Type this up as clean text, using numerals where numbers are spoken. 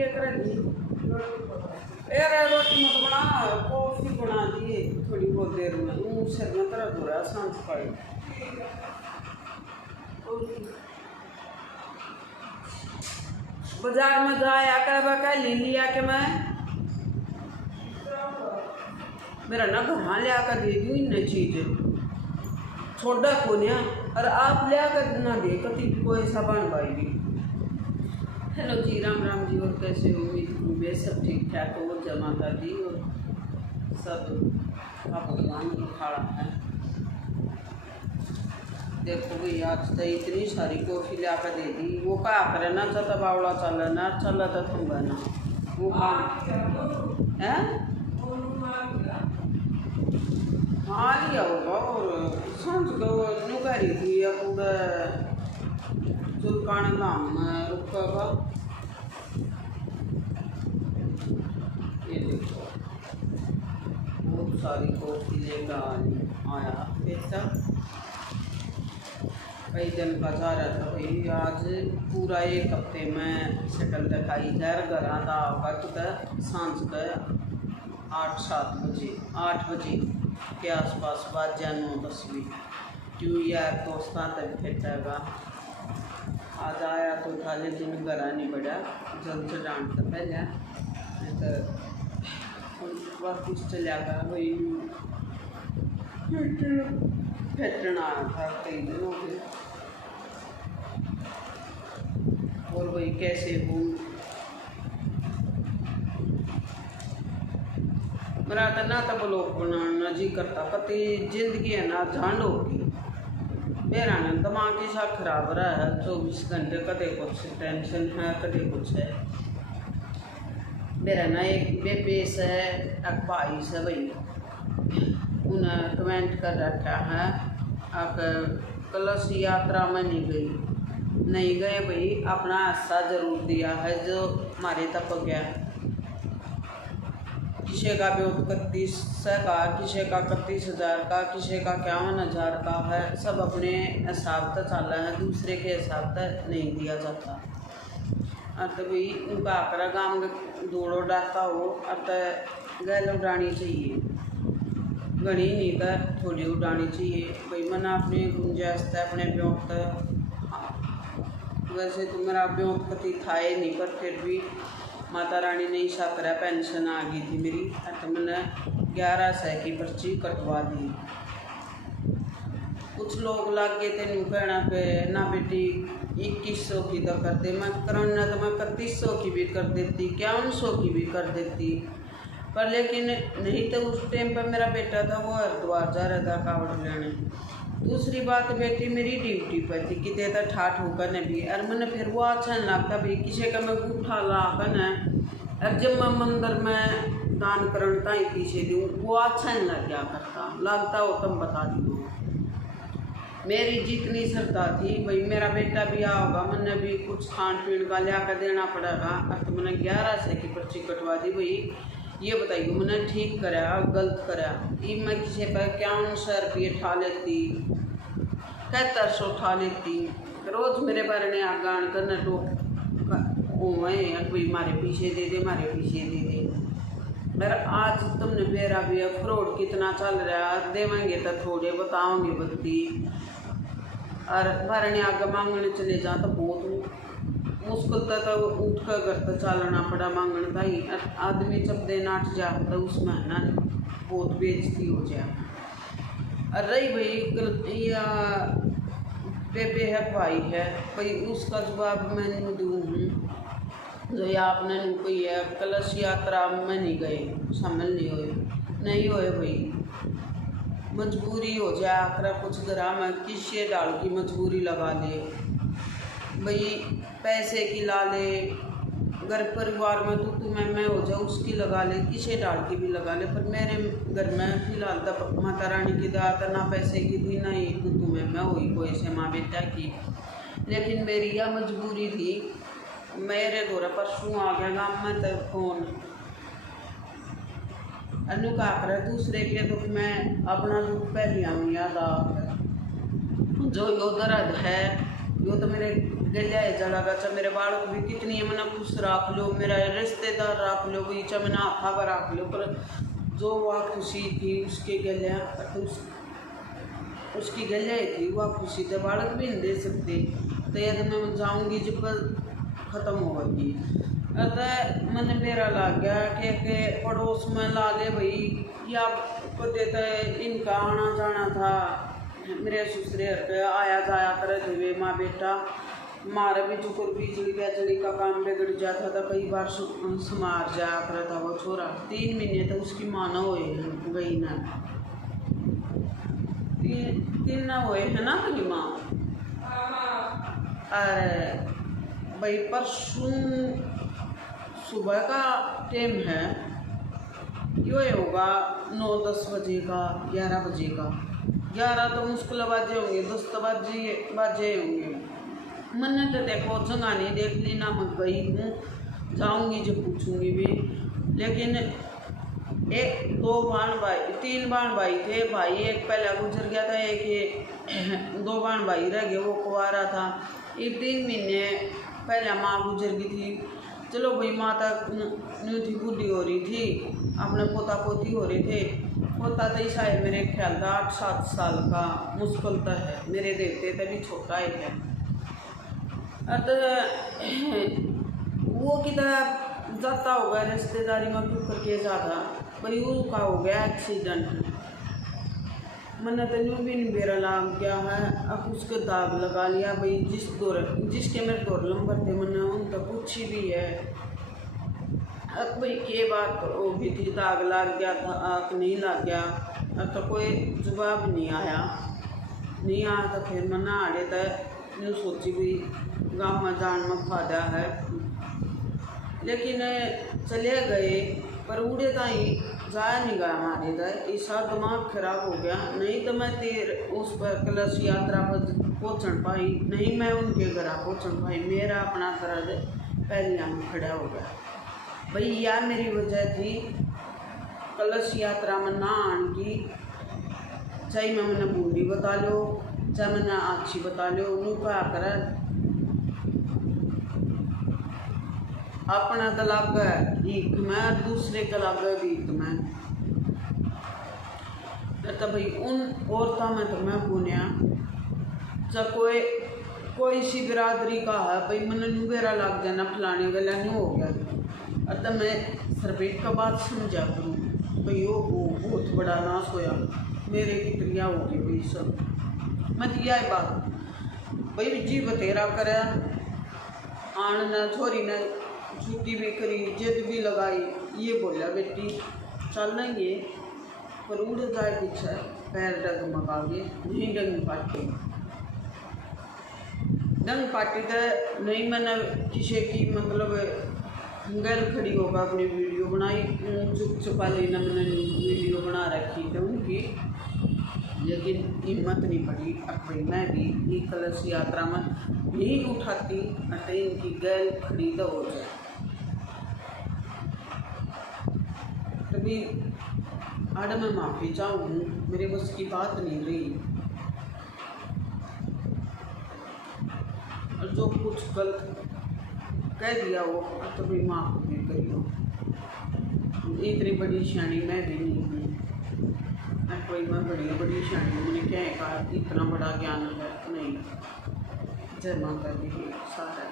क्या करेंगी यार, रोटी मत बना, कॉफी बना दिए थोड़ी बहुत देर में। सिर में दर्द हो रहा है सांस पाई। बाजार में जाया कर बका ले लिया के मैं मेरा ना घर लिया कर दे दूँ इन चीज़ें छोड़ा को नहीं। और आप लिया कर ना दे कभी कोई सामान भाई। हेलो जी, राम राम जी। और कैसे उम्मीद सब ठीक ठाक हो। जमाता दी और सब भगवान की खाड़ा है। देखो भाई, आज तो इतनी सारी कॉफ़ी ला कर दे दी। वो क्या करे ना, चलता बावड़ा चल ना चल तो थम ना वो काम है। हाँ लिया होगा। और सांझ को नुकारी थी या पूरा चुलकान नाम रुका। ये देखो बहुत सारी कॉफ़ी लेकर आया बेटा। कई दिन का जा रहा था भाई। आज पूरा एक हफ्ते में शक्ल दिखाई घर आता वक्त सांझ का 8 बजे के आसपास बात जा 9-10 क्यों यार दोस्तां तक फेटेगा। आज आया तो था लेकिन घर नहीं बढ़ा जल्द से डांट था पहले तो वापस चला गया भाई। फेटना आया था कई दिनों के। और भाई कैसे हूँ मेरा तो ना तो ब्लॉग बनाना जी करता। कति जिंदगी है ना झांड होगी। मेरा ना दिमाग ही सा खराब रहा है 24 घंटे। कदे कुछ टेंशन है कदे कुछ है। मेरा ना एक बेपेस है एक भाई से भाई उन्हें कमेंट कर रखा है आप कलश यात्रा में नहीं गए भाई। अपना हिस्सा जरूर दिया है जो हमारे तक गया। किसी का भी 31 का, किसी का 31,000 का, किसी का 51,000 का है। सब अपने हिसाब से चल रहे हैं, दूसरे के हिसाब से नहीं दिया जाता। तो भाई उनका आकरा गाँव दौड़ो डालता हो अब तो गैल उड़ानी चाहिए। घनी नहीं कर थोड़ी उड़ानी चाहिए भाई। मना अपने गुंजाइश अपने ब्योक वैसे तो मेरा ब्योक कति था ही नहीं, पर फिर भी माता रानी ने ईसा करा पेंशन आ गई थी मेरी। तो मैंने 1100 की पर्ची कटवा दी। कुछ लोग लग गए थे नू कहना पे ना बेटी 2100 की तो कर दे। मैं करना तो मैं 3100 की भी कर देती, 5100 की भी कर देती, पर लेकिन नहीं तो उस टाइम पर मेरा बेटा था वो हरिद्वार जा रहा था कावड़ लेने। दूसरी बात बेटी मेरी ड्यूटी पर थी कि देता ठाठ होकर न भी। और मैंने फिर वो अच्छा नहीं लगता भाई किसी का मैं गूठा ला कर न। अब जब मैं मंदिर में दान करता ही पीछे दूँ वो अच्छा नहीं लग गया करता। लगता हो तुम बता दियो। मेरी जितनी श्रद्धा थी भाई मेरा बेटा भी आओगा मैंने भी कुछ खान पीन का लिया कर देना पड़ेगा। तो मैंने 1100 की पर्ची कटवा दी भाई। ये बताइए मैंने ठीक करा गलत करा। ये मैं किसी पर 5100 रुपये ठा लेती, 7100 ठा लेती। रोज़ मेरे बारे में आगान करना तो कोई मारे पीछे दे दे मारे पीछे दे दे। मेरा आज तुमने मेरा भी फ्रॉड कितना चल रहा देवेंगे तो थोड़े बताओगे बत्ती। और भरने आगे मांगने चले जा तो बहुत मुश्किल तो उठ कर घर तो चलना पड़ा मांगने का ही। आदमी जब दे नाट जा तो उसमें ना बहुत बेइज्जती हो जाए। और रही भाई या बेबे है भाई है भाई उसका जवाब मैं नहीं दूँ। जो या आपने कोई है कलश यात्रा में नहीं गए शामिल नहीं होए भाई। मजबूरी हो जाए आखरा कुछ ग्राम में किसे डाल की मजबूरी लगा ले भाई। पैसे की ला ले घर परिवार में तू मैं हो जाए उसकी लगा ले, किसे डाल की भी लगा ले। पर मेरे घर में फिलहाल तक माता रानी की दात ना पैसे की थी ना ही तू मैं हुई कोई से माँ बेटा की। लेकिन मेरी यह मजबूरी थी। मेरे दौरा परसों आ गया गाँव में तो फोन अनु का कर दूसरे के दुख में अपना दुख पहले आऊँ याद आ जो यो दर्द है यो तो मेरे गलिया जड़ागा चा मेरे बालक भी कितनी है मना खुश रख लो, मेरा रिश्तेदार रख लो, कोई चा मना हाथा पर रख लो, पर जो वह खुशी थी उसके गलिया उसकी गलिया थी वह खुशी तो बालक भी नहीं दे सकते। तो यदि मैं जाऊँगी जब ख़त्म होगी। अतः मैंने मेरा लग गया कि पड़ोस में ला ले भाई या को देता है, इनका आना जाना था, मेरे ससुरे आया जाया करे थे माँ बेटा, मारे भी चुकर बिजली का काम बिगड़ जाता था, कई बार समार जाया करा था वो छोरा। 3 महीने तो उसकी माँ न होए गई ना, 3 ना हुए है ना कहीं माँ। अरे भाई परसों सुबह का टाइम है, ये होगा 9-10 बजे का, 11 बजे का, 11 तो मुश्किल बाजे होंगे, 10 तो बाजे होंगे। मैंने तो देखो जगह नहीं देख ली ना, मैं गई हूँ, जाऊँगी जब पूछूँगी भी। लेकिन 3 बाण भाई थे, भाई एक पहले गुजर गया था, एक 2 बाण भाई रह गए, वो कुंवारा था। 3 महीने पहले माँ गुजर गई थी। चलो भाई माता न्यू थी, बूढ़ी हो रही थी, अपने पोता पोती हो रहे थे। पोता तो शायद मेरे ख्याल था 8-7 साल का, मुश्किल तो है, मेरे देखते तभी छोटा ही है। तो वो किधर जाता होगा रिश्तेदारी में, क्यों करके जाता भाई, उसका हो गया एक्सीडेंट। मैंने तो न्यू भी नहीं मेरा लाग गया है, अब उसके दाग लगा लिया भाई। जिसके मेरे 2 नंबर थे, मैंने उनका पूछी भी है, अब भाई ये बात वो भी थी, दाग लग गया था आग नहीं लग गया। अब तो कोई जवाब नहीं आया तो फिर मैं ना आड़े तो न्यू सोची भी गाँव में जान में फायदा है। लेकिन चले गए पर उड़े ताई जाया नहीं गया हमारे इधर, ऐसा दिमाग खराब हो गया। नहीं तो मैं उस पर कलश यात्रा पर पहुँचन पाई, नहीं मैं उनके घर पहुँचन पाई, मेरा अपना दर्द पहले में खड़ा हो गया भाई। यह मेरी वजह थी कलश यात्रा में ना आने की। चाहे मैंने बूंदी बता लो, चाहे मैंने आछी बता लो, उनका कर अपना तलाब एक में, दूसरे तलाब बीत में। तो भाई उन औरतों में तो मैं बोनिया जब कोई सी बिरादरी का है भाई, मैंने नुबेरा लग जाना फलाने वाला नहीं हो गया। तो मैं सिर्फ एक का बात समझा करूँ भाई, वो बहुत बड़ा नाश होया, मेरे की क्रिया हो गई भाई सब। मैं दिया है बात भाई, जी बतेरा करे आन न छोरी ने छुट्टी भी करी, जिद भी लगाई, ये बोला बेटी चल लेंगे पर उड़ जाए पीछे पैर डगमगागे नहीं, डंग पाटी तो नहीं। मैंने किसी की मतलब गल खड़ी होगा अपनी वीडियो बनाई, चुप छुपा लेना मैंने वीडियो बना रखी थी उनकी, लेकिन हिम्मत नहीं पड़ी। अब भाई मैं भी कलश यात्रा में नहीं उठाती, अटे इनकी गैल खड़ी तो हो जाए। तभी आड़ मैं माफ़ी चाहूँ, मेरे बस की बात नहीं रही, और जो कुछ गलत कह दिया वो तो भी माफ़ भी करियो। इतनी बड़ी शानी मैं भी नहीं हूँ, मैं कोई मैं बड़ी शानी हूँ, मैंने क्या कहा इतना बड़ा ज्ञान है नहीं। जय माता दी सारा।